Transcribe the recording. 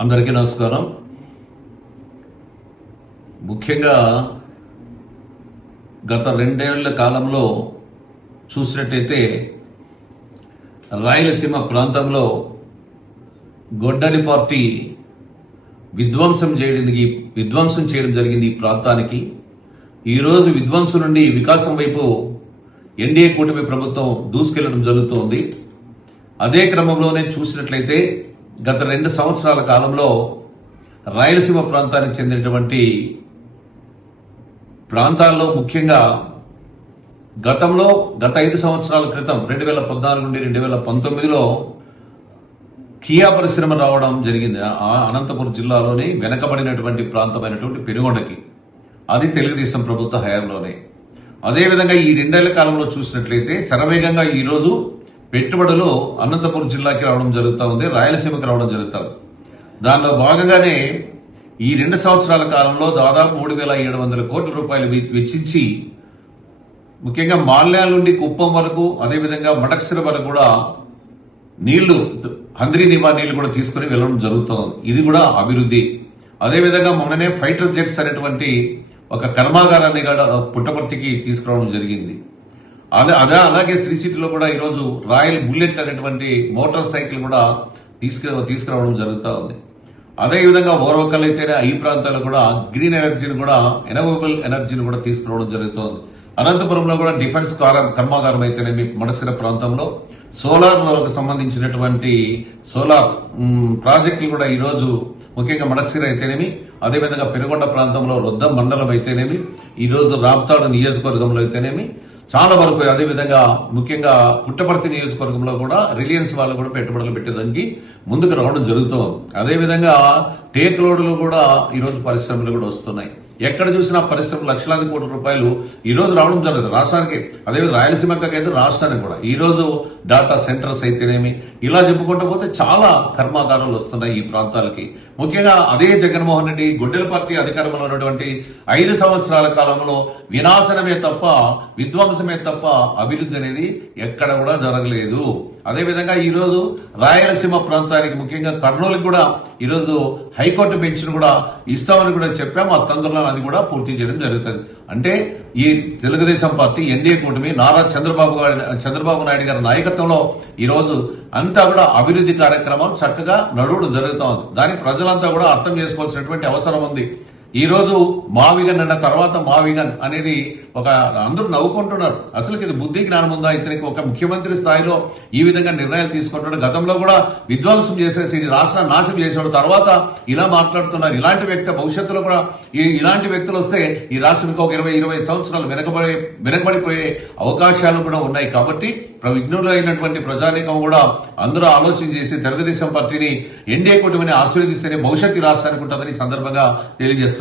అందరికీ నమస్కారం. ముఖ్యంగా గత 2 ఏళ్ల కాలంలో చూసినట్టయితే రాయలసీమ ప్రాంతంలో గొడ్డలి పార్టీ విధ్వంసం చేయడం జరిగింది. ఈ ప్రాంతానికి ఈరోజు విధ్వంసం నుండి వికాసం వైపు ఎన్డీఏ కూటమి ప్రభుత్వం దూసుకెళ్లడం జరుగుతోంది. అదే క్రమంలోనే చూసినట్లయితే గత 2 సంవత్సరాల కాలంలో రాయలసీమ ప్రాంతానికి చెందినటువంటి ప్రాంతాల్లో ముఖ్యంగా గత 5 సంవత్సరాల క్రితం 2014 నుండి 2019లో కియా పరిశ్రమ రావడం జరిగింది. అనంతపురం జిల్లాలోని వెనకబడినటువంటి ప్రాంతమైనటువంటి పెనుగొండకి. అది తెలుగుదేశం ప్రభుత్వ హయాంలోనే. అదేవిధంగా ఈ 2 ఏళ్ల కాలంలో చూసినట్లయితే శరవేగంగా ఈరోజు పెట్టుబడులు అనంతపురం జిల్లాకి రావడం జరుగుతూ ఉంది, రాయలసీమకి రావడం జరుగుతుంది. దానిలో భాగంగానే ఈ 2 సంవత్సరాల కాలంలో దాదాపు 3,700 కోట్ల రూపాయలు వెచ్చించి ముఖ్యంగా మాల్యాల నుండి కుప్పం వరకు, అదేవిధంగా మడక్సిర వరకు కూడా నీళ్లు, హంద్రీ నివా నీళ్లు కూడా తీసుకుని వెళ్ళడం జరుగుతుంది. ఇది కూడా అభివృద్ధి. అదేవిధంగా మొన్ననే ఫైటర్ జెట్స్ అనేటువంటి ఒక కర్మాగారాన్ని కూడా పుట్టపర్తికి తీసుకురావడం జరిగింది. అలాగే శ్రీ సిటీలో కూడా ఈరోజు రాయల్ బుల్లెట్ అనేటువంటి మోటార్ సైకిల్ కూడా తీసుకురావడం జరుగుతూ ఉంది. అదేవిధంగా ఓర్వకల్ అయితేనే ఈ ప్రాంతాల్లో కూడా గ్రీన్ ఎనర్జీని కూడా, ఎనర్వబుల్ ఎనర్జీని కూడా తీసుకురావడం జరుగుతోంది. అనంతపురంలో కూడా డిఫెన్స్ కర్మాగారం అయితేనేమి, మడసిర ప్రాంతంలో సోలార్ సంబంధించినటువంటి సోలార్ ప్రాజెక్టులు కూడా ఈరోజు ముఖ్యంగా మడక్సిర అయితేనేమి, అదేవిధంగా పెనుగొండ ప్రాంతంలో రొద్దం మండలం అయితేనేమి, ఈరోజు రాప్తాడు నియోజకవర్గంలో అయితేనేమి చాలా వరకు, అదేవిధంగా ముఖ్యంగా పుట్టపర్తి నియోజకవర్గంలో కూడా రిలయన్స్ వాళ్ళు కూడా పెట్టుబడులు పెట్టేదానికి ముందుకు రావడం జరుగుతుంది. అదేవిధంగా టేక్ లోడ్లు కూడా ఈరోజు పరిశ్రమలు కూడా వస్తున్నాయి. ఎక్కడ చూసినా పరిశ్రమలు లక్షలాది కోట్ల రూపాయలు ఈ రోజు రావడం జరుగుతుంది రాష్ట్రానికి. అదేవిధంగా రాయలసీమకి అయితే రాష్ట్రానికి కూడా ఈ రోజు డాటా సెంటర్స్ అయితేనేమి, ఇలా చెప్పుకుంటూ పోతే చాలా కర్మాగారాలు వస్తున్నాయి ఈ ప్రాంతాలకి. ముఖ్యంగా అదే జగన్మోహన్ రెడ్డి గొడ్డెల పార్టీ అధికారంలో ఉన్నటువంటి 5 సంవత్సరాల కాలంలో వినాశనమే తప్ప, విధ్వంసమే తప్ప అభివృద్ధి అనేది ఎక్కడ కూడా జరగలేదు. అదేవిధంగా ఈరోజు రాయలసీమ ప్రాంతానికి, ముఖ్యంగా కర్నూలుకి కూడా ఈరోజు హైకోర్టు బెంచ్ ను కూడా ఇస్తామని కూడా చెప్పాము. ఆ తొందరలో అది కూడా పూర్తి చేయడం జరుగుతుంది. అంటే ఈ తెలుగుదేశం పార్టీ ఎన్డీఏ కూటమి నారా చంద్రబాబు నాయుడు గారి నాయకత్వంలో ఈరోజు అంతా కూడా అభివృద్ధి కార్యక్రమాలు చక్కగా నడవడం జరుగుతోంది. దానికి ప్రజలంతా కూడా అర్థం చేసుకోవాల్సినటువంటి అవసరం ఉంది. ఈ రోజు మావిగన్ అన్న తర్వాత మావిగన్ అనేది ఒక అందరూ నవ్వుకుంటున్నారు. అసలు ఇది బుద్ధి జ్ఞానం ఉందా ఇతనికి? ఒక ముఖ్యమంత్రి స్థాయిలో ఈ విధంగా నిర్ణయాలు తీసుకుంటున్నాడు. గతంలో కూడా విధ్వంసం చేసేసి రాష్ట్రాన్ని నాశనం చేసాడు, తర్వాత ఇలా మాట్లాడుతున్నారు. ఇలాంటి వ్యక్తి భవిష్యత్తులో కూడా ఇలాంటి వ్యక్తులు వస్తే ఈ రాష్ట్రం ఇంకొక 20 సంవత్సరాలు వెనకబడిపోయే అవకాశాలు కూడా ఉన్నాయి. కాబట్టి విఘ్నులైనటువంటి ప్రజానీకం కూడా అందరూ ఆలోచన చేసి తెలుగుదేశం పార్టీని, ఎన్డీఏ కూటమిని ఆశీర్వదిస్తేనే భవిష్యత్తు రాష్ట్రానికి ఉంటుందని సందర్భంగా తెలియజేస్తున్నారు.